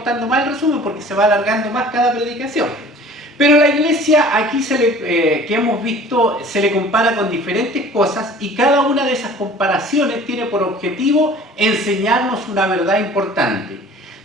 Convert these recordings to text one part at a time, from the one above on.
cortando más el resumen porque se va alargando más cada predicación. Pero la iglesia aquí que hemos visto se le compara con diferentes cosas y cada una de esas comparaciones tiene por objetivo enseñarnos una verdad importante.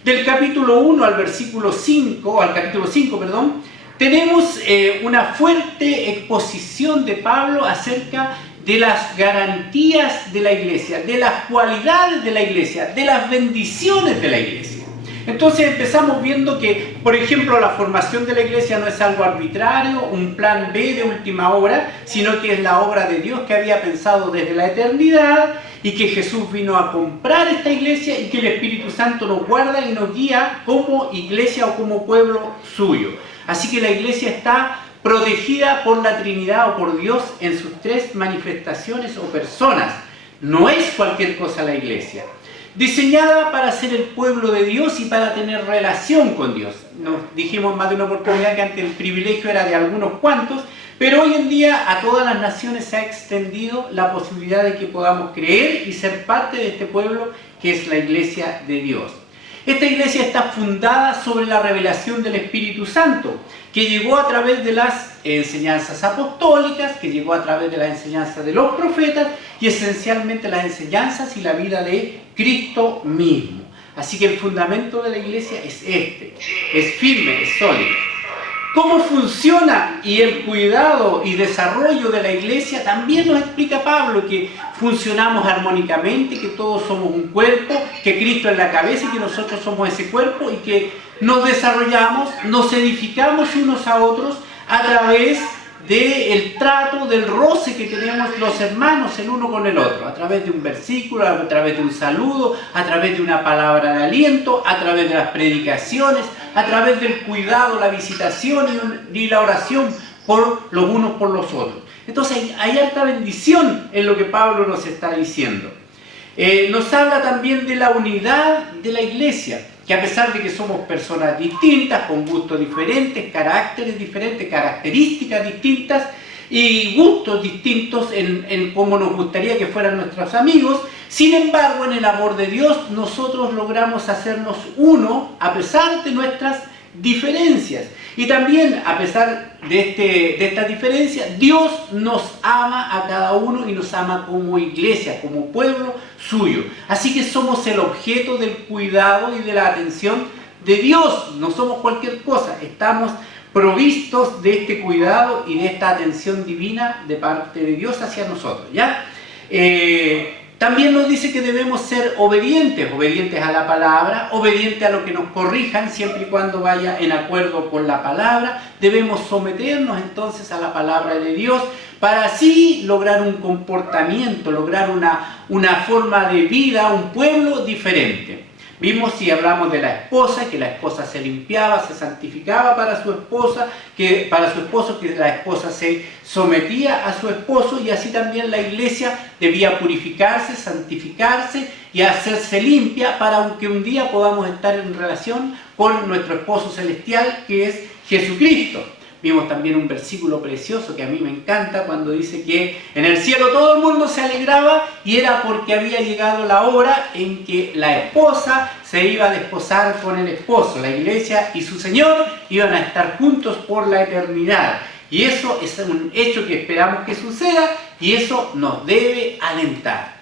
Del capítulo 1 al versículo 5, al capítulo 5, perdón, tenemos una fuerte exposición de Pablo acerca de las garantías de la iglesia, de las cualidades de la iglesia, de las bendiciones de la iglesia. Entonces empezamos viendo que, por ejemplo, la formación de la iglesia no es algo arbitrario, un plan B de última hora, sino que es la obra de Dios que había pensado desde la eternidad y que Jesús vino a comprar esta iglesia y que el Espíritu Santo nos guarda y nos guía como iglesia o como pueblo suyo. Así que la iglesia está protegida por la Trinidad o por Dios en sus tres manifestaciones o personas. No es cualquier cosa la iglesia. Diseñada para ser el pueblo de Dios y para tener relación con Dios. Nos dijimos más de una oportunidad que antes el privilegio era de algunos cuantos, pero hoy en día a todas las naciones se ha extendido la posibilidad de que podamos creer y ser parte de este pueblo que es la iglesia de Dios. Esta iglesia está fundada sobre la revelación del Espíritu Santo, que llegó a través de las enseñanzas apostólicas, que llegó a través de las enseñanzas de los profetas y esencialmente las enseñanzas y la vida de Cristo mismo. Así que el fundamento de la iglesia es este, es firme, es sólido. ¿Cómo funciona y el cuidado y desarrollo de la iglesia? También nos explica Pablo que funcionamos armónicamente, que todos somos un cuerpo, que Cristo es la cabeza y que nosotros somos ese cuerpo y que nos desarrollamos, nos edificamos unos a otros a través del trato, del roce que tenemos los hermanos el uno con el otro, a través de un versículo, a través de un saludo, a través de una palabra de aliento, a través de las predicaciones, a través del cuidado, la visitación y la oración por los unos por los otros. Entonces hay alta bendición en lo que Pablo nos está diciendo. Nos habla también de la unidad de la iglesia, que a pesar de que somos personas distintas, con gustos diferentes, caracteres diferentes, características distintas y gustos distintos en cómo nos gustaría que fueran nuestros amigos, sin embargo, en el amor de Dios nosotros logramos hacernos uno a pesar de nuestras diferencias. Y también, a pesar de estas diferencias, Dios nos ama a cada uno y nos ama como iglesia, como pueblo suyo. Así que somos el objeto del cuidado y de la atención de Dios. No somos cualquier cosa, estamos provistos de este cuidado y de esta atención divina de parte de Dios hacia nosotros, ¿ya? También nos dice que debemos ser obedientes a la palabra, obedientes a lo que nos corrijan, siempre y cuando vaya en acuerdo con la palabra. Debemos someternos entonces a la palabra de Dios para así lograr un comportamiento, lograr una forma de vida, un pueblo diferente. Vimos si hablamos de la esposa, que la esposa se limpiaba, se santificaba para su esposa, que la esposa se sometía a su esposo y así también la iglesia debía purificarse, santificarse y hacerse limpia para que un día podamos estar en relación con nuestro esposo celestial que es Jesucristo. Vimos también un versículo precioso que a mí me encanta cuando dice que en el cielo todo el mundo se alegraba y era porque había llegado la hora en que la esposa se iba a desposar con el esposo. La iglesia y su Señor iban a estar juntos por la eternidad. Y eso es un hecho que esperamos que suceda y eso nos debe alentar.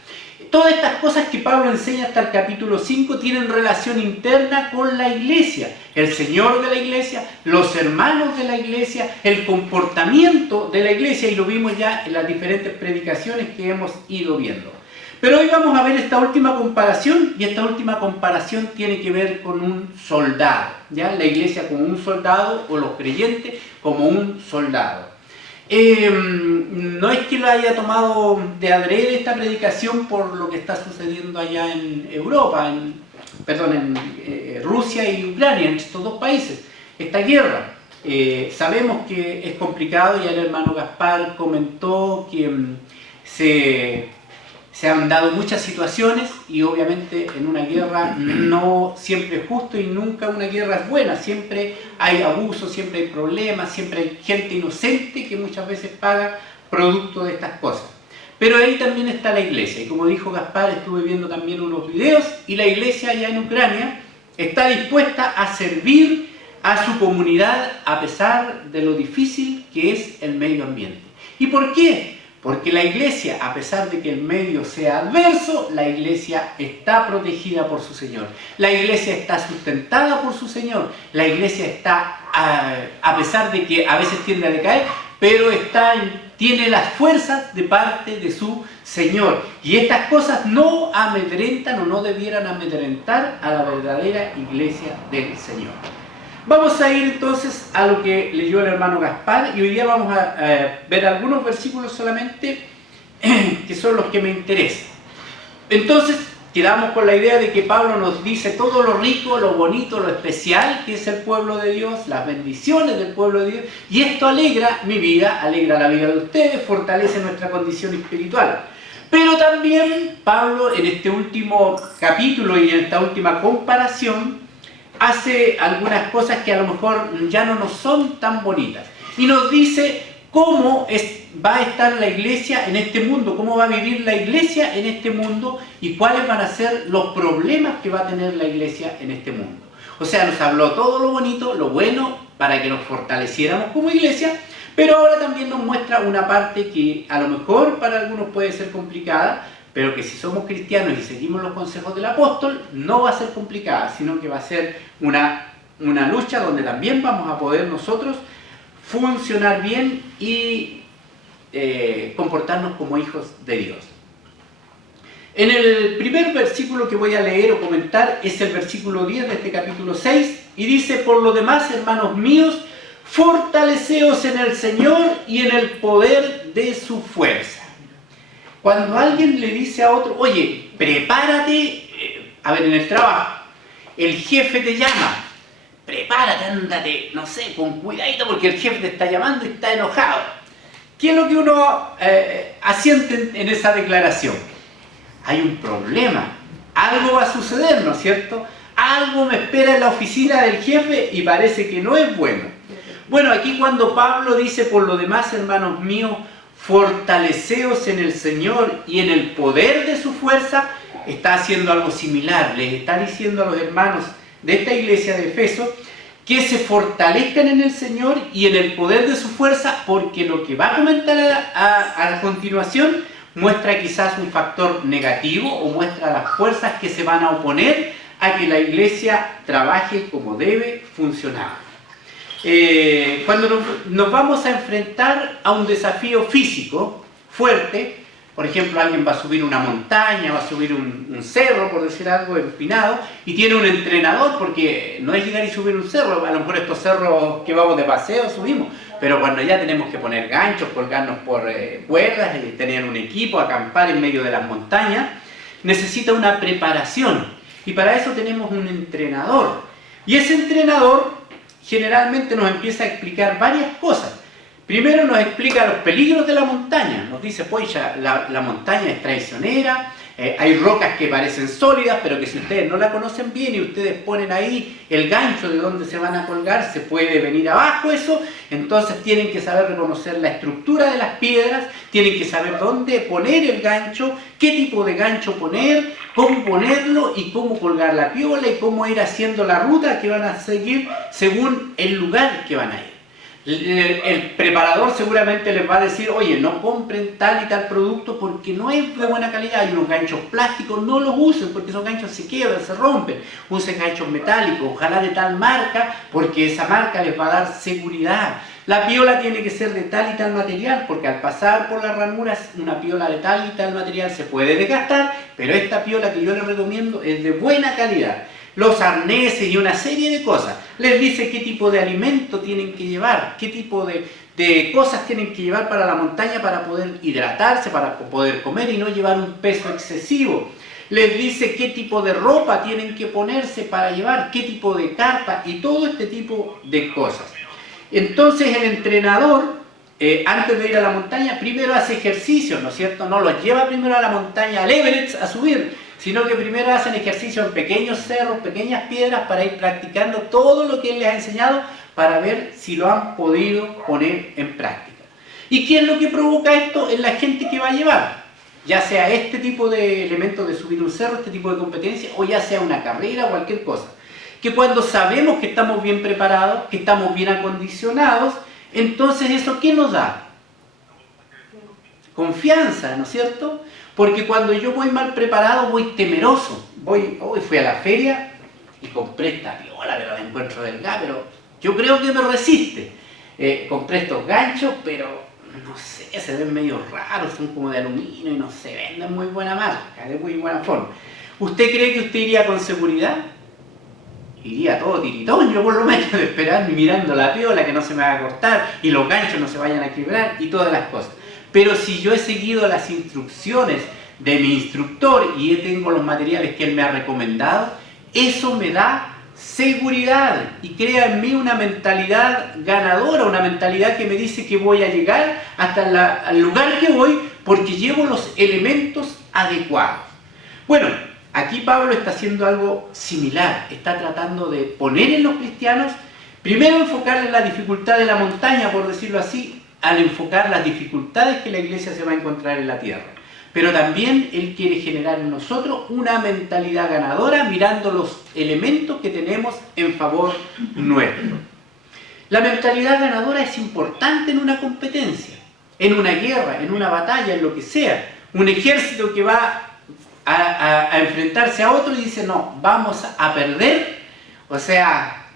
Todas estas cosas que Pablo enseña hasta el capítulo 5 tienen relación interna con la iglesia, el Señor de la iglesia, los hermanos de la iglesia, el comportamiento de la iglesia y lo vimos ya en las diferentes predicaciones que hemos ido viendo. Pero hoy vamos a ver esta última comparación y esta última comparación tiene que ver con un soldado, ¿ya? La iglesia como un soldado o los creyentes como un soldado. No es que lo haya tomado de adrede esta predicación por lo que está sucediendo allá en Europa, en Rusia y Ucrania, en estos dos países, esta guerra. Sabemos que es complicado, ya el hermano Gaspar comentó que se han dado muchas situaciones y obviamente en una guerra no siempre es justo y nunca una guerra es buena, siempre hay abusos, siempre hay problemas, siempre hay gente inocente que muchas veces paga producto de estas cosas. Pero ahí también está la iglesia y como dijo Gaspar, estuve viendo también unos videos y la iglesia allá en Ucrania está dispuesta a servir a su comunidad a pesar de lo difícil que es el medio ambiente. ¿Y por qué? Porque la iglesia, a pesar de que el medio sea adverso, la iglesia está protegida por su Señor. La iglesia está sustentada por su Señor. La iglesia está, a pesar de que a veces tiende a decaer, pero tiene las fuerzas de parte de su Señor. Y estas cosas no amedrentan o no debieran amedrentar a la verdadera iglesia del Señor. Vamos a ir entonces a lo que leyó el hermano Gaspar y hoy día vamos a ver algunos versículos solamente que son los que me interesan. Entonces quedamos con la idea de que Pablo nos dice todo lo rico, lo bonito, lo especial que es el pueblo de Dios, las bendiciones del pueblo de Dios, y esto alegra mi vida, alegra la vida de ustedes, fortalece nuestra condición espiritual. Pero también Pablo en este último capítulo y en esta última comparación hace algunas cosas que a lo mejor ya no nos son tan bonitas. Y nos dice cómo va a estar la iglesia en este mundo, cómo va a vivir la iglesia en este mundo y cuáles van a ser los problemas que va a tener la iglesia en este mundo. O sea, nos habló todo lo bonito, lo bueno, para que nos fortaleciéramos como iglesia, pero ahora también nos muestra una parte que a lo mejor para algunos puede ser complicada, pero que si somos cristianos y seguimos los consejos del apóstol, no va a ser complicada, sino que va a ser una lucha donde también vamos a poder nosotros funcionar bien y comportarnos como hijos de Dios. En el primer versículo que voy a leer o comentar es el versículo 10 de este capítulo 6 y dice: por lo demás, hermanos míos, fortaleceos en el Señor y en el poder de su fuerza. Cuando alguien le dice a otro, oye, prepárate, en el trabajo, el jefe te llama, prepárate, ándate, no sé, con cuidadito porque el jefe te está llamando y está enojado. ¿Qué es lo que uno asiente en esa declaración? Hay un problema, algo va a suceder, ¿no es cierto? Algo me espera en la oficina del jefe y parece que no es bueno. Bueno, aquí cuando Pablo dice, por lo demás, hermanos míos, fortaleceos en el Señor y en el poder de su fuerza, está haciendo algo similar. Les está diciendo a los hermanos de esta iglesia de Efeso que se fortalezcan en el Señor y en el poder de su fuerza, porque lo que va a comentar a continuación muestra quizás un factor negativo o muestra las fuerzas que se van a oponer a que la iglesia trabaje como debe funcionar. Cuando nos vamos a enfrentar a un desafío físico fuerte, por ejemplo, alguien va a subir una montaña, va a subir un cerro, por decir algo, empinado, y tiene un entrenador, porque no es llegar y subir un cerro, a lo mejor estos cerros que vamos de paseo subimos, pero cuando ya tenemos que poner ganchos, colgarnos por cuerdas, tener un equipo, acampar en medio de las montañas, necesita una preparación, y para eso tenemos un entrenador, y ese entrenador generalmente nos empieza a explicar varias cosas. Primero nos explica los peligros de la montaña, nos dice, pues ya la montaña es traicionera, hay rocas que parecen sólidas, pero que si ustedes no la conocen bien y ustedes ponen ahí el gancho de donde se van a colgar, se puede venir abajo eso, entonces tienen que saber reconocer la estructura de las piedras, tienen que saber dónde poner el gancho, qué tipo de gancho poner, cómo ponerlo y cómo colgar la piola y cómo ir haciendo la ruta que van a seguir según el lugar que van a ir. El preparador seguramente les va a decir, oye, no compren tal y tal producto porque no es de buena calidad, hay unos ganchos plásticos, no los usen porque esos ganchos se quiebran, se rompen, usen ganchos metálicos, ojalá de tal marca porque esa marca les va a dar seguridad. La piola tiene que ser de tal y tal material porque al pasar por las ranuras una piola de tal y tal material se puede desgastar, pero esta piola que yo les recomiendo es de buena calidad. Los arneses y una serie de cosas. Les dice qué tipo de alimento tienen que llevar, qué tipo de cosas tienen que llevar para la montaña para poder hidratarse, para poder comer y no llevar un peso excesivo. Les dice qué tipo de ropa tienen que ponerse para llevar, qué tipo de carpa y todo este tipo de cosas. Entonces el entrenador, antes de ir a la montaña, primero hace ejercicios, ¿no es cierto? No los lleva primero a la montaña, al Everest, a subir, sino que primero hacen ejercicio en pequeños cerros, pequeñas piedras, para ir practicando todo lo que él les ha enseñado para ver si lo han podido poner en práctica. ¿Y qué es lo que provoca esto en la gente que va a llevar? Ya sea este tipo de elementos de subir un cerro, este tipo de competencia, o ya sea una carrera o cualquier cosa. que cuando sabemos que estamos bien preparados, que estamos bien acondicionados, entonces ¿eso qué nos da? Confianza, ¿no es cierto? Porque cuando yo voy mal preparado, voy temeroso. Hoy fui a la feria y compré esta viola, pero la encuentro delgada, pero yo creo que me resiste. Compré estos ganchos, pero no sé, se ven medio raros, son como de aluminio y no se venden muy buena marca, de muy buena forma. ¿Usted cree que usted iría con seguridad? Iría todo tiritón, yo por lo menos, esperando y mirando la piola, que no se me va a cortar y los ganchos no se vayan a quebrar y todas las cosas. Pero si yo he seguido las instrucciones de mi instructor y tengo los materiales que él me ha recomendado, eso me da seguridad y crea en mí una mentalidad ganadora, una mentalidad que me dice que voy a llegar hasta el lugar que voy porque llevo los elementos adecuados. Bueno, aquí Pablo está haciendo algo similar, está tratando de poner en los cristianos, primero enfocarles la dificultad de la montaña, por decirlo así, al enfocar las dificultades que la iglesia se va a encontrar en la tierra. Pero también Él quiere generar en nosotros una mentalidad ganadora mirando los elementos que tenemos en favor nuestro. La mentalidad ganadora es importante en una competencia, en una guerra, en una batalla, en lo que sea. Un ejército que va a enfrentarse a otro y dice, no, vamos a perder. O sea,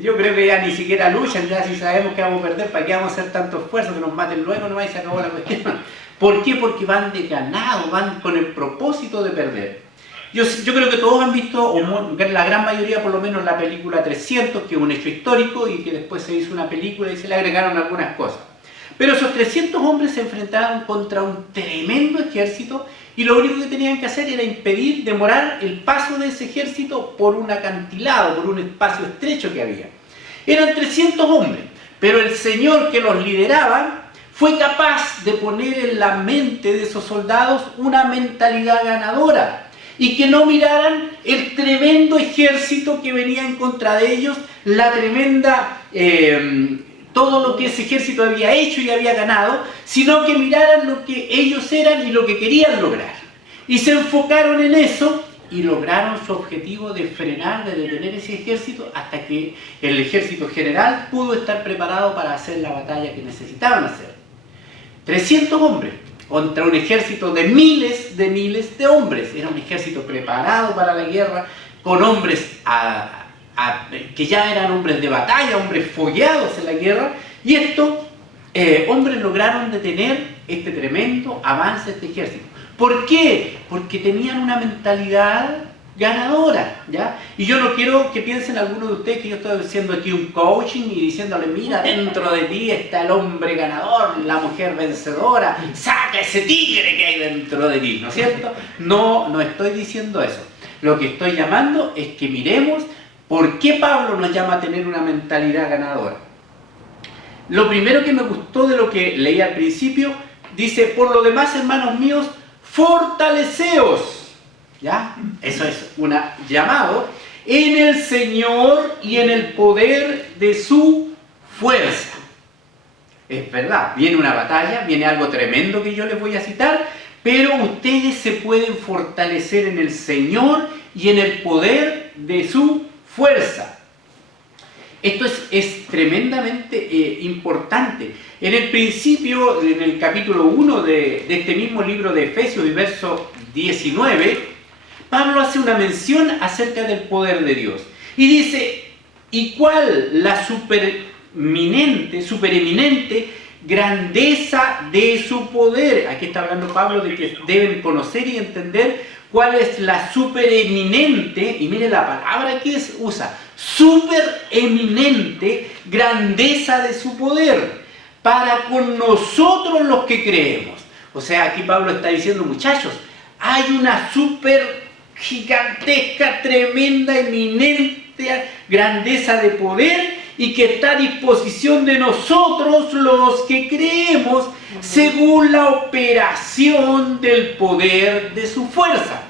yo creo que ya ni siquiera luchan, ya si sabemos que vamos a perder, ¿para qué vamos a hacer tanto esfuerzo? Que nos maten luego nomás y se acabó la cuestión. ¿Por qué? Porque van de ganado, van con el propósito de perder. Yo creo que todos han visto, o la gran mayoría por lo menos, la película 300, que es un hecho histórico y que después se hizo una película y se le agregaron algunas cosas. Pero esos 300 hombres se enfrentaron contra un tremendo ejército y lo único que tenían que hacer era impedir, demorar el paso de ese ejército por un acantilado, por un espacio estrecho que había. Eran 300 hombres, pero el Señor que los lideraba fue capaz de poner en la mente de esos soldados una mentalidad ganadora y que no miraran el tremendo ejército que venía en contra de ellos, la tremenda... todo lo que ese ejército había hecho y había ganado, sino que miraran lo que ellos eran y lo que querían lograr. Y se enfocaron en eso y lograron su objetivo de frenar, de detener ese ejército hasta que el ejército general pudo estar preparado para hacer la batalla que necesitaban hacer. 300 hombres contra un ejército de miles de hombres. Era un ejército preparado para la guerra, con hombres que ya eran hombres de batalla, hombres fogueados en la guerra, y estos hombres lograron detener este tremendo avance de este ejército. ¿Por qué? Porque tenían una mentalidad ganadora, ¿ya? Y yo no quiero que piensen algunos de ustedes que yo estoy haciendo aquí un coaching y diciéndole, mira, dentro de ti está el hombre ganador, la mujer vencedora, saca ese tigre que hay dentro de ti, ¿no es cierto? No estoy diciendo eso. Lo que estoy llamando es que miremos ¿por qué Pablo nos llama a tener una mentalidad ganadora? Lo primero que me gustó de lo que leí al principio, dice, por lo demás, hermanos míos, fortaleceos. ¿Ya? Eso es un llamado en el Señor y en el poder de su fuerza. Es verdad, viene una batalla, viene algo tremendo que yo les voy a citar, pero ustedes se pueden fortalecer en el Señor y en el poder de su fuerza. Esto es tremendamente importante. En el principio, en el capítulo 1 de este mismo libro de Efesios, y verso 19, Pablo hace una mención acerca del poder de Dios. Y dice, ¿y cuál la supereminente grandeza de su poder? Aquí está hablando Pablo de que deben conocer y entender cuál es la supereminente, y mire la palabra que usa, supereminente grandeza de su poder para con nosotros los que creemos. O sea, aquí Pablo está diciendo, muchachos, hay una super gigantesca, tremenda, eminente grandeza de poder y que está a disposición de nosotros los que creemos según la operación del poder de su fuerza.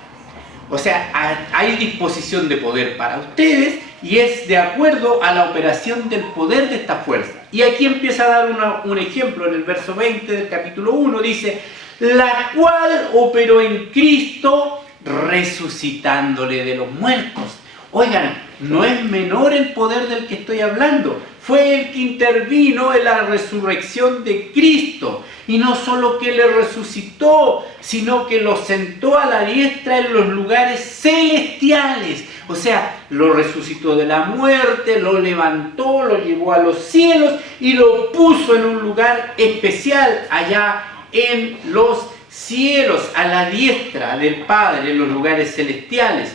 O sea, hay disposición de poder para ustedes y es de acuerdo a la operación del poder de esta fuerza. Y aquí empieza a dar un ejemplo en el verso 20 del capítulo 1, dice, la cual operó en Cristo resucitándole de los muertos. Oigan, no es menor el poder del que estoy hablando. Fue el que intervino en la resurrección de Cristo. Y no solo que le resucitó, sino que lo sentó a la diestra en los lugares celestiales. O sea, lo resucitó de la muerte, lo levantó, lo llevó a los cielos y lo puso en un lugar especial allá en los cielos, a la diestra del Padre, en los lugares celestiales.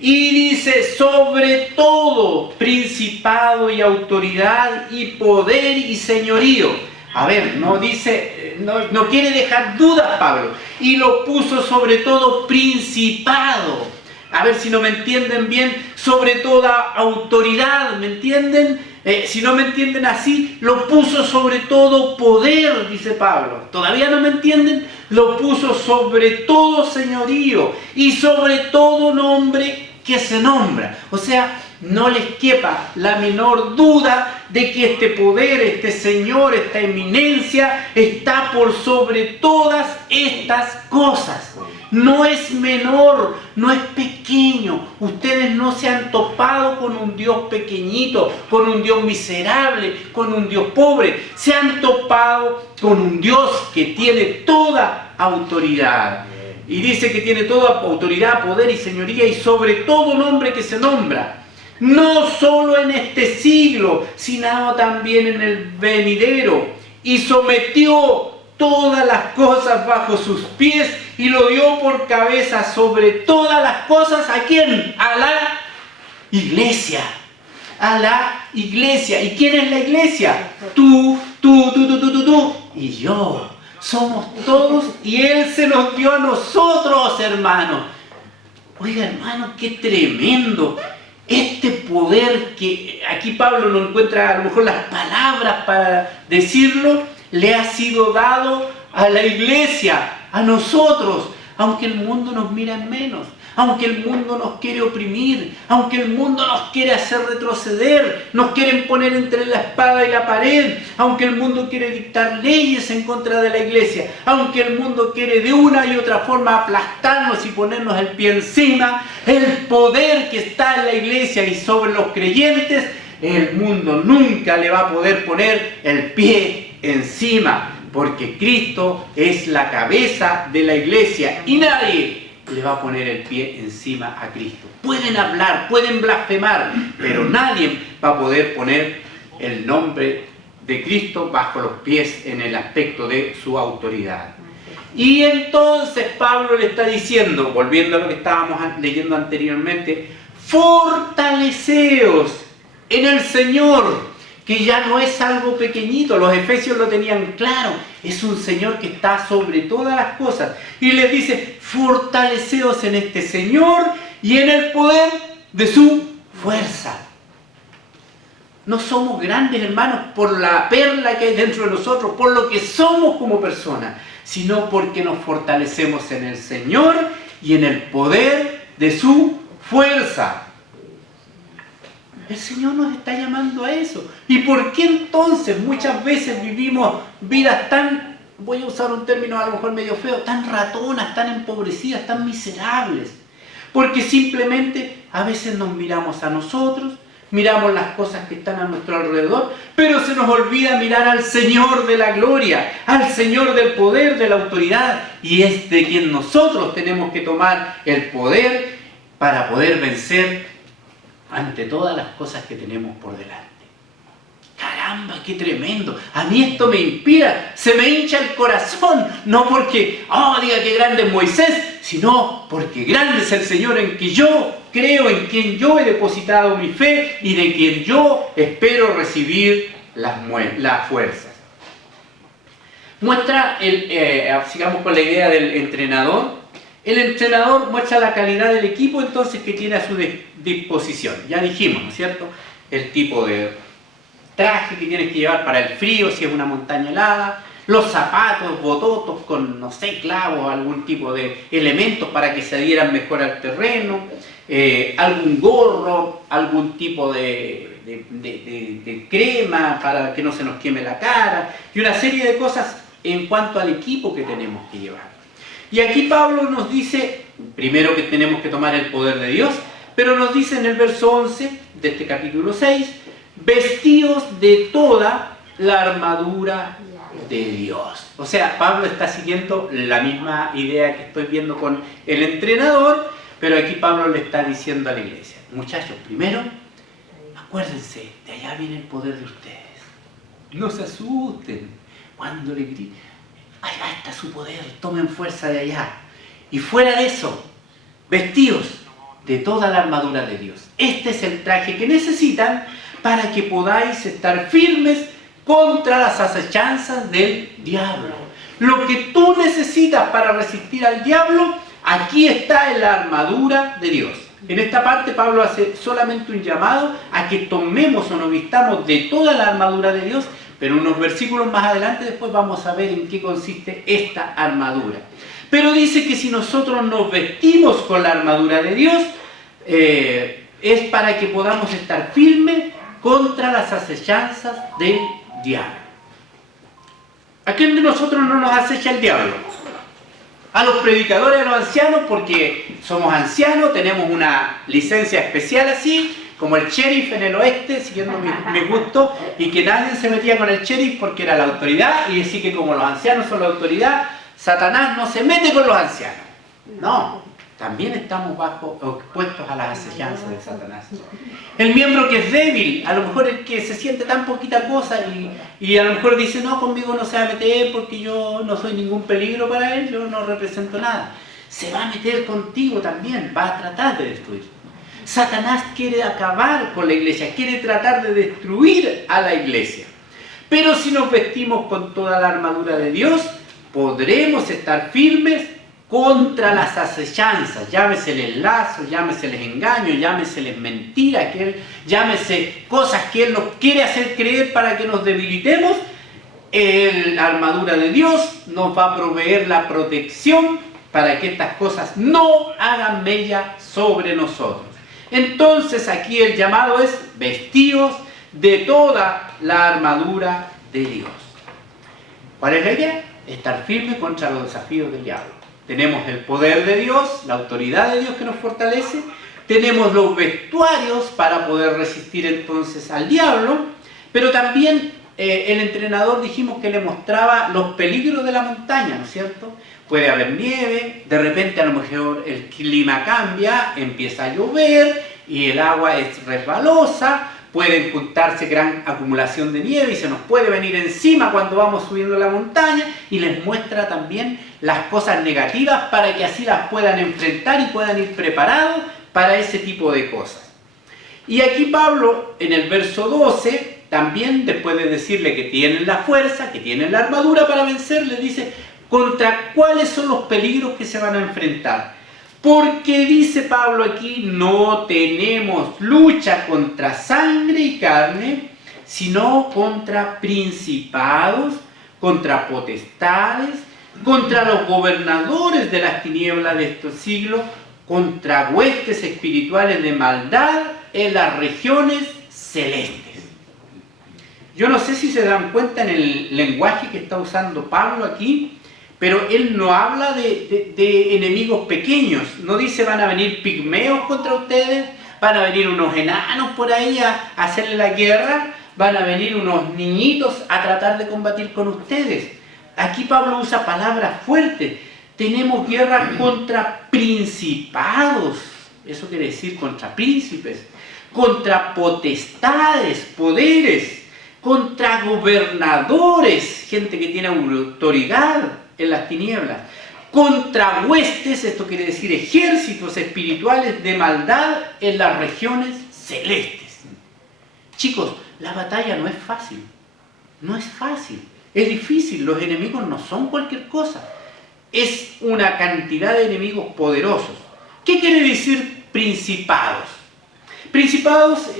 Y dice, sobre todo, principado y autoridad y poder y señorío. A ver, no dice, no quiere dejar dudas Pablo. Y lo puso sobre todo principado. A ver si no me entienden bien, sobre toda autoridad, ¿me entienden? Si no me entienden así, lo puso sobre todo poder, dice Pablo. ¿Todavía no me entienden? Lo puso sobre todo señorío y sobre todo nombre que se nombra. O sea, no les quepa la menor duda de que este poder, este Señor, esta eminencia está por sobre todas estas cosas. No es menor, no es pequeño. Ustedes no se han topado con un Dios pequeñito, con un Dios miserable, con un Dios pobre. Se han topado con un Dios que tiene toda autoridad. Y dice que tiene toda autoridad, poder y señoría y sobre todo nombre que se nombra. No solo en este siglo, sino también en el venidero. Y sometió todas las cosas bajo sus pies y lo dio por cabeza sobre todas las cosas. ¿A quién? A la iglesia. A la iglesia. ¿Y quién es la iglesia? Tú y yo. Somos todos y Él se nos dio a nosotros, hermanos. Oiga, hermano, qué tremendo. Este poder que aquí Pablo no encuentra a lo mejor las palabras para decirlo, le ha sido dado a la iglesia, a nosotros, aunque el mundo nos mira en menos, aunque el mundo nos quiere oprimir, aunque el mundo nos quiere hacer retroceder, nos quieren poner entre la espada y la pared, aunque el mundo quiere dictar leyes en contra de la iglesia, aunque el mundo quiere de una y otra forma aplastarnos y ponernos el pie encima, el poder que está en la iglesia y sobre los creyentes, el mundo nunca le va a poder poner el pie encima, porque Cristo es la cabeza de la iglesia y nadie le va a poner el pie encima a Cristo. Pueden hablar, pueden blasfemar, pero nadie va a poder poner el nombre de Cristo bajo los pies en el aspecto de su autoridad. Y entonces Pablo le está diciendo, volviendo a lo que estábamos leyendo anteriormente, fortaleceos en el Señor, que ya no es algo pequeñito. Los efesios lo tenían claro, es un Señor que está sobre todas las cosas. Y les dice, fortaleceos en este Señor y en el poder de su fuerza. No somos grandes, hermanos, por la perla que hay dentro de nosotros, por lo que somos como personas, sino porque nos fortalecemos en el Señor y en el poder de su fuerza. El Señor nos está llamando a eso. ¿Y por qué entonces muchas veces vivimos vidas tan, voy a usar un término a lo mejor medio feo, tan ratonas, tan empobrecidas, tan miserables? Porque simplemente a veces nos miramos a nosotros, miramos las cosas que están a nuestro alrededor, pero se nos olvida mirar al Señor de la gloria, al Señor del poder, de la autoridad, y es de quien nosotros tenemos que tomar el poder para poder vencer ante todas las cosas que tenemos por delante. ¡Caramba, qué tremendo! A mí esto me inspira, se me hincha el corazón, no porque, diga que grande es Moisés, sino porque grande es el Señor en que yo creo, en quien yo he depositado mi fe y de quien yo espero recibir las fuerzas. Muestra, sigamos con la idea del entrenador. El entrenador muestra la calidad del equipo entonces que tiene a su disposición. Ya dijimos, ¿no es cierto? El tipo de traje que tienes que llevar para el frío, si es una montaña helada, los zapatos, bototos con, no sé, clavos, algún tipo de elementos para que se adhieran mejor al terreno, algún gorro, algún tipo de crema para que no se nos queme la cara, y una serie de cosas en cuanto al equipo que tenemos que llevar. Y aquí Pablo nos dice, primero que tenemos que tomar el poder de Dios, Pero nos dice en el verso 11 de este capítulo 6, vestidos de toda la armadura de Dios. O sea, Pablo está siguiendo la misma idea que estoy viendo con el entrenador, pero aquí Pablo le está diciendo a la iglesia, muchachos, primero, acuérdense, de allá viene el poder de ustedes. No se asusten cuando le griten, allá está su poder, tomen fuerza de allá. Y fuera de eso, vestidos de toda la armadura de Dios. Este es el traje que necesitan para que podáis estar firmes contra las acechanzas del diablo. Lo que tú necesitas para resistir al diablo, aquí está en la armadura de Dios. En esta parte Pablo hace solamente un llamado a que tomemos o nos vistamos de toda la armadura de Dios, pero unos versículos más adelante después vamos a ver en qué consiste esta armadura. Pero dice que si nosotros nos vestimos con la armadura de Dios, es para que podamos estar firmes contra las acechanzas del diablo. ¿A quién de nosotros no nos acecha el diablo? A los predicadores, a los ancianos, porque somos ancianos, tenemos una licencia especial así, como el sheriff en el oeste, siguiendo mi gusto, y que nadie se metía con el sheriff porque era la autoridad, y decir que como los ancianos son la autoridad, Satanás no se mete con los ancianos. No, también estamos expuestos a las acechanzas de Satanás. El miembro que es débil, a lo mejor el que se siente tan poquita cosa y a lo mejor dice, no, conmigo no se va a meter porque yo no soy ningún peligro para él, yo no represento nada. Se va a meter contigo también, va a tratar de destruir. Satanás quiere acabar con la iglesia, quiere tratar de destruir a la iglesia. Pero si nos vestimos con toda la armadura de Dios, podremos estar firmes contra las acechanzas, llámeseles lazos, llámeseles engaños, llámeseles mentiras, llámese cosas que Él nos quiere hacer creer para que nos debilitemos. La armadura de Dios nos va a proveer la protección para que estas cosas no hagan mella sobre nosotros. Entonces aquí el llamado es vestidos de toda la armadura de Dios. ¿Cuál es la idea? Estar firme contra los desafíos del diablo. Tenemos el poder de Dios, la autoridad de Dios que nos fortalece, tenemos los vestuarios para poder resistir entonces al diablo, pero también el entrenador dijimos que le mostraba los peligros de la montaña, ¿no es cierto? Puede haber nieve, de repente a lo mejor el clima cambia, empieza a llover y el agua es resbalosa, puede juntarse gran acumulación de nieve y se nos puede venir encima cuando vamos subiendo la montaña, y les muestra también las cosas negativas para que así las puedan enfrentar y puedan ir preparados para ese tipo de cosas. Y aquí Pablo en el verso 12 también, después de decirle que tienen la fuerza, que tienen la armadura para vencer, le dice contra cuáles son los peligros que se van a enfrentar. Porque dice Pablo aquí, no tenemos lucha contra sangre y carne, sino contra principados, contra potestades, contra los gobernadores de las tinieblas de estos siglos, contra huestes espirituales de maldad en las regiones celestes. Yo no sé si se dan cuenta en el lenguaje que está usando Pablo aquí, pero él no habla de enemigos pequeños. No dice van a venir pigmeos contra ustedes, van a venir unos enanos por ahí a hacerle la guerra, van a venir unos niñitos a tratar de combatir con ustedes. Aquí Pablo usa palabras fuertes. Tenemos guerra contra principados, eso quiere decir contra príncipes, contra potestades, poderes, contra gobernadores, gente que tiene autoridad en las tinieblas, contra huestes, esto quiere decir ejércitos espirituales de maldad en las regiones celestes. Chicos, la batalla no es fácil, no es fácil, es difícil, los enemigos no son cualquier cosa, es una cantidad de enemigos poderosos. ¿Qué quiere decir principados? Principados,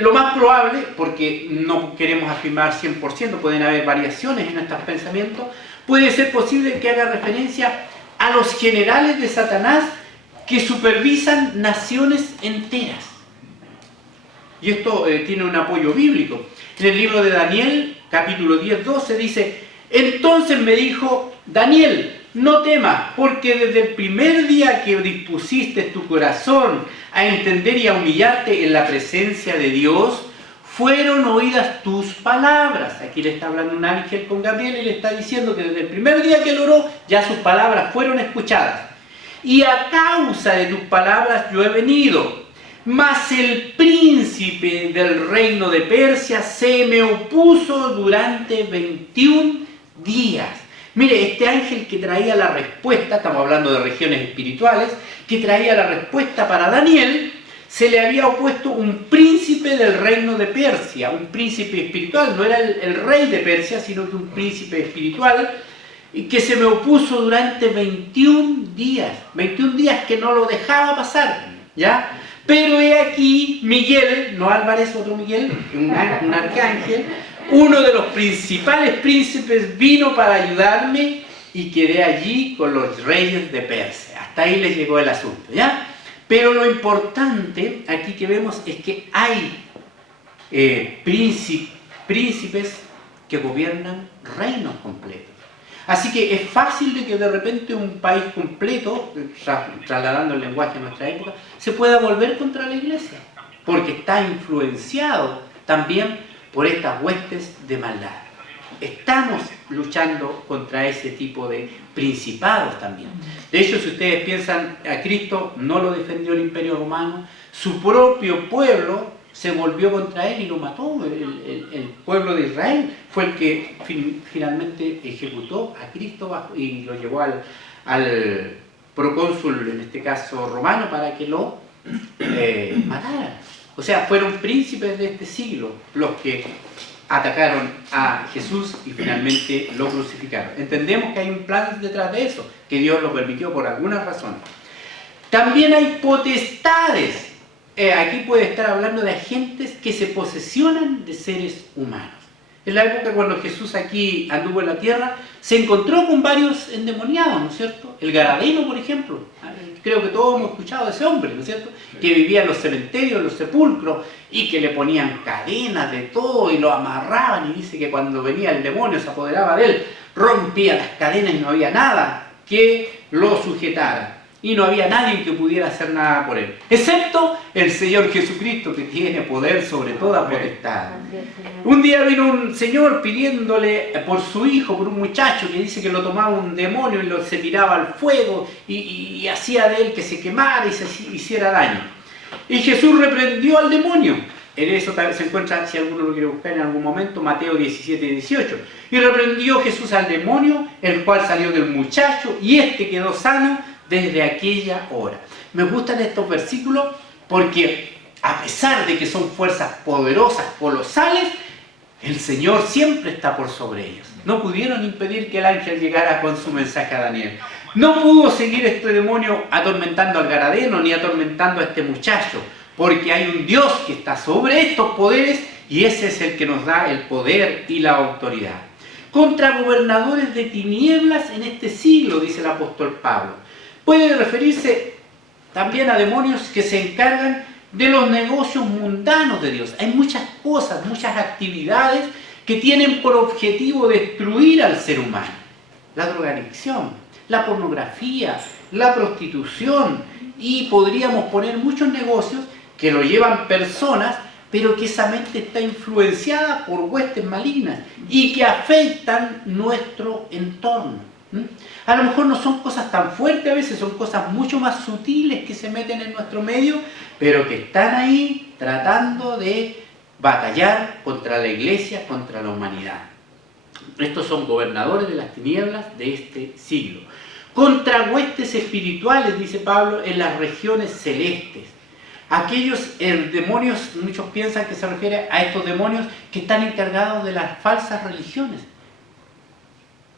lo más probable, porque no queremos afirmar 100%, pueden haber variaciones en estos pensamientos, puede ser posible que haga referencia a los generales de Satanás que supervisan naciones enteras. Y esto tiene un apoyo bíblico. En el libro de Daniel, capítulo 10, 12, dice, entonces me dijo, Daniel, no temas, porque desde el primer día que dispusiste tu corazón a entender y a humillarte en la presencia de Dios, fueron oídas tus palabras. Aquí le está hablando un ángel con Gabriel y le está diciendo que desde el primer día que él oró, ya sus palabras fueron escuchadas. Y a causa de tus palabras yo he venido. Mas el príncipe del reino de Persia se me opuso durante 21 días. Mire, este ángel que traía la respuesta, estamos hablando de regiones espirituales, que traía la respuesta para Daniel, se le había opuesto un príncipe del reino de Persia, un príncipe espiritual, no era el rey de Persia, sino que un príncipe espiritual, y que se me opuso durante 21 días que no lo dejaba pasar, ¿ya? Pero he aquí Miguel, no Álvarez, otro Miguel, un arcángel, uno de los principales príncipes vino para ayudarme y quedé allí con los reyes de Persia. Hasta ahí les llegó el asunto, ¿ya? Pero lo importante aquí que vemos es que hay príncipes que gobiernan reinos completos. Así que es fácil de que de repente un país completo, trasladando el lenguaje a nuestra época, se pueda volver contra la iglesia, porque está influenciado también por estas huestes de maldad. Estamos luchando contra ese tipo de principados también. De hecho, si ustedes piensan, a Cristo no lo defendió el Imperio Romano, su propio pueblo se volvió contra él y lo mató. El pueblo de Israel fue el que finalmente ejecutó a Cristo y lo llevó al procónsul, en este caso romano, para que lo mataran. O sea, fueron príncipes de este siglo los que atacaron a Jesús y finalmente lo crucificaron. Entendemos que hay un plan detrás de eso, que Dios lo permitió por alguna razón. También hay potestades. Aquí puede estar hablando de agentes que se posesionan de seres humanos. En la época cuando Jesús aquí anduvo en la tierra, se encontró con varios endemoniados, ¿no es cierto? El Gadareno, por ejemplo. Creo que todos hemos escuchado de ese hombre, ¿no es cierto? Que vivía en los cementerios, en los sepulcros, y que le ponían cadenas de todo y lo amarraban, y dice que cuando venía el demonio se apoderaba de él, rompía las cadenas y no había nada que lo sujetara. Y no había nadie que pudiera hacer nada por él, excepto el Señor Jesucristo, que tiene poder sobre toda potestad. Un día vino un señor pidiéndole por su hijo, por un muchacho que dice que lo tomaba un demonio y se tiraba al fuego y hacía de él que se quemara y se hiciera daño. Y Jesús reprendió al demonio. En eso se encuentra, si alguno lo quiere buscar en algún momento, Mateo 17 y 18. Y reprendió Jesús al demonio, el cual salió del muchacho y este quedó sano desde aquella hora. Me gustan estos versículos porque a pesar de que son fuerzas poderosas, colosales, el Señor siempre está por sobre ellos. No pudieron impedir que el ángel llegara con su mensaje a Daniel. No pudo seguir este demonio atormentando al Gadareno ni atormentando a este muchacho, porque hay un Dios que está sobre estos poderes y ese es el que nos da el poder y la autoridad. Contra gobernadores de tinieblas en este siglo, dice el apóstol Pablo. Puede referirse también a demonios que se encargan de los negocios mundanos de Dios. Hay muchas cosas, muchas actividades que tienen por objetivo destruir al ser humano. La drogadicción, la pornografía, la prostitución, y podríamos poner muchos negocios que lo llevan personas, pero que esa mente está influenciada por huestes malignas y que afectan nuestro entorno. A lo mejor no son cosas tan fuertes, a veces son cosas mucho más sutiles que se meten en nuestro medio, pero que están ahí tratando de batallar contra la iglesia, contra la humanidad. Estos son gobernadores de las tinieblas de este siglo. Contra huestes espirituales, dice Pablo, en las regiones celestes. Aquellos demonios, muchos piensan que se refiere a estos demonios que están encargados de las falsas religiones.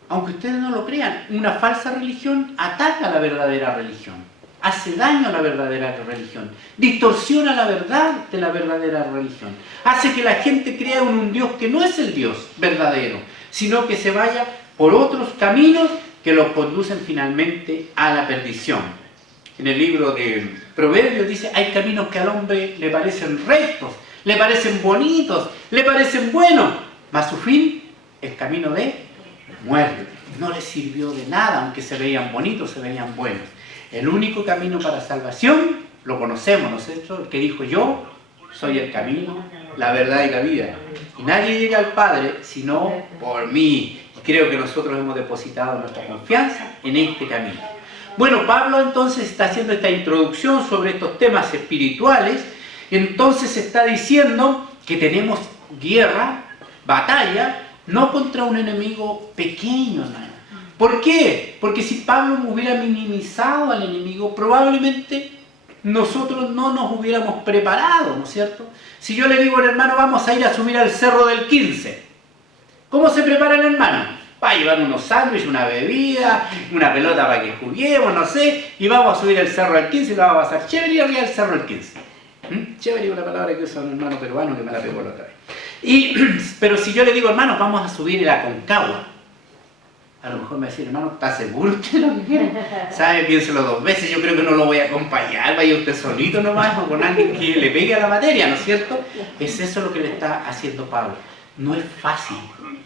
Aunque ustedes no lo crean, una falsa religión ataca a la verdadera religión, hace daño a la verdadera religión, distorsiona la verdad de la verdadera religión, hace que la gente crea en un Dios que no es el Dios verdadero, sino que se vaya por otros caminos que los conducen finalmente a la perdición. En el libro de Proverbios dice, hay caminos que al hombre le parecen rectos, le parecen bonitos, le parecen buenos, mas su fin es camino de muerte. no les sirvió de nada, aunque se veían bonitos, se veían buenos. El único camino para salvación, lo conocemos, ¿no es cierto? El que dijo: yo soy el camino, la verdad y la vida. Y nadie llega al Padre sino por mí. Y creo que nosotros hemos depositado nuestra confianza en este camino. Bueno, Pablo entonces está haciendo esta introducción sobre estos temas espirituales. Entonces está diciendo que tenemos guerra, batalla, no contra un enemigo pequeño, hermano. ¿Por qué? Porque si Pablo hubiera minimizado al enemigo, probablemente nosotros no nos hubiéramos preparado, ¿no es cierto? Si yo le digo al hermano: vamos a ir a subir al cerro del 15, ¿cómo se prepara el hermano? Va a llevar unos sándwiches, una bebida, una pelota para que juguemos, no sé, y vamos a subir el cerro del 15 y lo vamos a pasar chévere y arriba del cerro del 15. Chévere es una palabra que usa un hermano peruano que me la pegó la otra vez. Pero si yo le digo: hermano, vamos a subir el Aconcagua, a lo mejor me va a decir: hermano, ¿está seguro usted lo que quiere? ¿Sabe? Piénselo 2 veces, yo creo que no lo voy a acompañar, vaya usted solito nomás, o con alguien que le pegue a la materia, ¿no es cierto? Es eso lo que le está haciendo Pablo. No es fácil,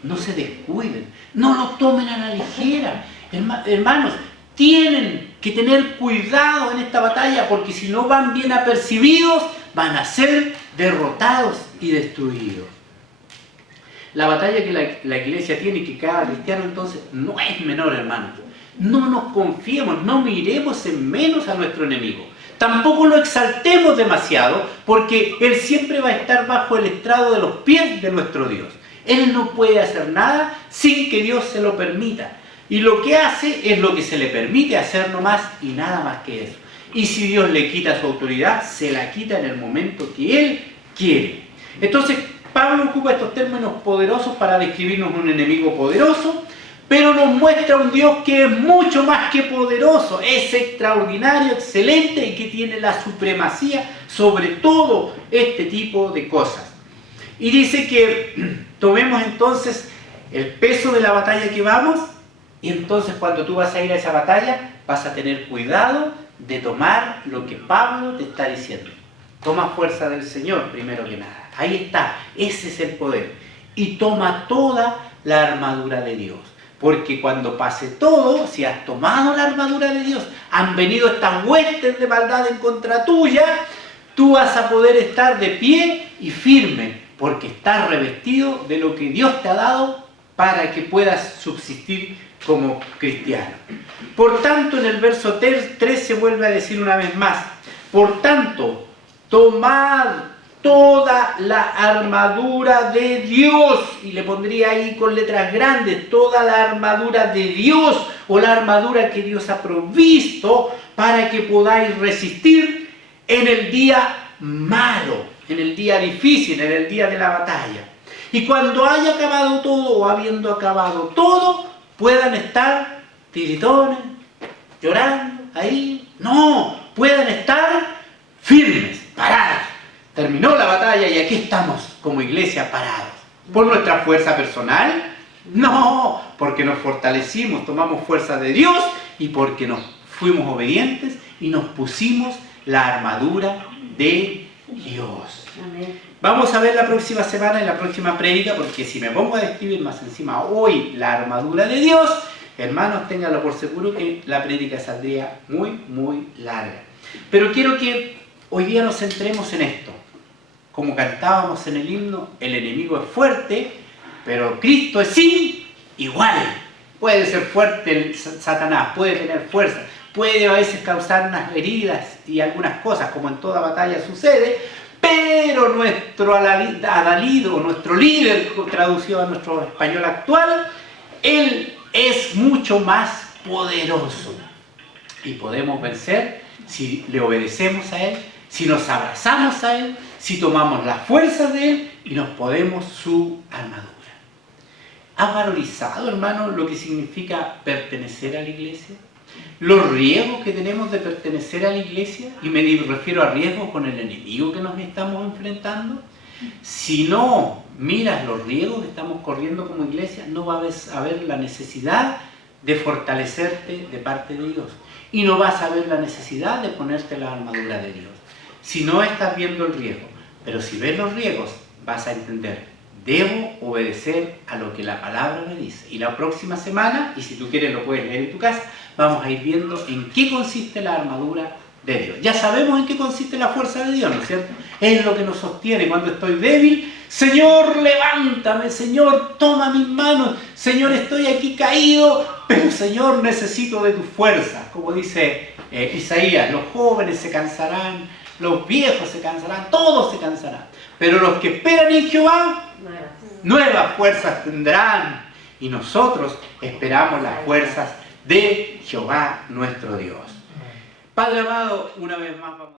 no se descuiden, no lo tomen a la ligera. Hermanos, tienen que tener cuidado en esta batalla, porque si no van bien apercibidos, van a ser derrotados y destruidos. La batalla que la iglesia tiene, que cada cristiano entonces, no es menor, hermanos. No nos confiemos, no miremos en menos a nuestro enemigo. Tampoco lo exaltemos demasiado, porque él siempre va a estar bajo el estrado de los pies de nuestro Dios. Él no puede hacer nada sin que Dios se lo permita. Y lo que hace es lo que se le permite hacer nomás, y nada más que eso. Y si Dios le quita su autoridad, se la quita en el momento que Él quiere. Entonces, Pablo ocupa estos términos poderosos para describirnos un enemigo poderoso, pero nos muestra un Dios que es mucho más que poderoso, es extraordinario, excelente, y que tiene la supremacía sobre todo este tipo de cosas. Y dice que tomemos entonces el peso de la batalla que vamos, y entonces cuando tú vas a ir a esa batalla, vas a tener cuidado de tomar lo que Pablo te está diciendo. Toma fuerza del Señor, primero que nada. Ahí está, ese es el poder. Y toma toda la armadura de Dios. Porque cuando pase todo, si has tomado la armadura de Dios, han venido estas huestes de maldad en contra tuya, tú vas a poder estar de pie y firme, porque estás revestido de lo que Dios te ha dado para que puedas subsistir como cristiano. Por tanto, en el verso 3 se vuelve a decir una vez más: por tanto, tomad toda la armadura de Dios, y le pondría ahí con letras grandes: toda la armadura de Dios, o la armadura que Dios ha provisto para que podáis resistir en el día malo, en el día difícil, en el día de la batalla. Y cuando haya acabado todo, o habiendo acabado todo, puedan estar tiritones, llorando ahí. No, puedan estar firmes, parados. Terminó la batalla y aquí estamos como iglesia parados. ¿Por nuestra fuerza personal? No, porque nos fortalecimos, tomamos fuerza de Dios, y porque nos fuimos obedientes y nos pusimos la armadura de Dios. Amén. Vamos a ver la próxima semana, en la próxima prédica, porque si me pongo a describir más encima hoy la armadura de Dios, hermanos, ténganlo por seguro que la prédica saldría muy, muy larga. Pero quiero que hoy día nos centremos en esto. Como cantábamos en el himno, el enemigo es fuerte, pero Cristo es igual. Puede ser fuerte el Satanás, puede tener fuerza, puede a veces causar unas heridas y algunas cosas, como en toda batalla sucede, pero nuestro adalid, o nuestro líder, traducido a nuestro español actual, él es mucho más poderoso. Y podemos vencer si le obedecemos a él, si nos abrazamos a él, si tomamos la fuerza de él y nos ponemos su armadura. ¿Has valorizado, hermano, lo que significa pertenecer a la iglesia? Los riesgos que tenemos de pertenecer a la iglesia, y me refiero a riesgos con el enemigo que nos estamos enfrentando. Si no miras los riesgos que estamos corriendo como iglesia, no vas a ver la necesidad de fortalecerte de parte de Dios. Y no vas a ver la necesidad de ponerte la armadura de Dios. Si no estás viendo el riesgo. Pero si ves los riesgos, vas a entender: debo obedecer a lo que la palabra me dice. Y la próxima semana, y si tú quieres lo puedes leer en tu casa, vamos a ir viendo en qué consiste la armadura de Dios. Ya sabemos en qué consiste la fuerza de Dios, ¿no es cierto? Es lo que nos sostiene cuando estoy débil. Señor, levántame, Señor, toma mis manos. Señor, estoy aquí caído, pero Señor, necesito de tu fuerza. Como dice Isaías, los jóvenes se cansarán, los viejos se cansarán, todos se cansarán. Pero los que esperan en Jehová, nuevas fuerzas tendrán. Y nosotros esperamos las fuerzas de Jehová nuestro Dios. Padre amado, una vez más vamos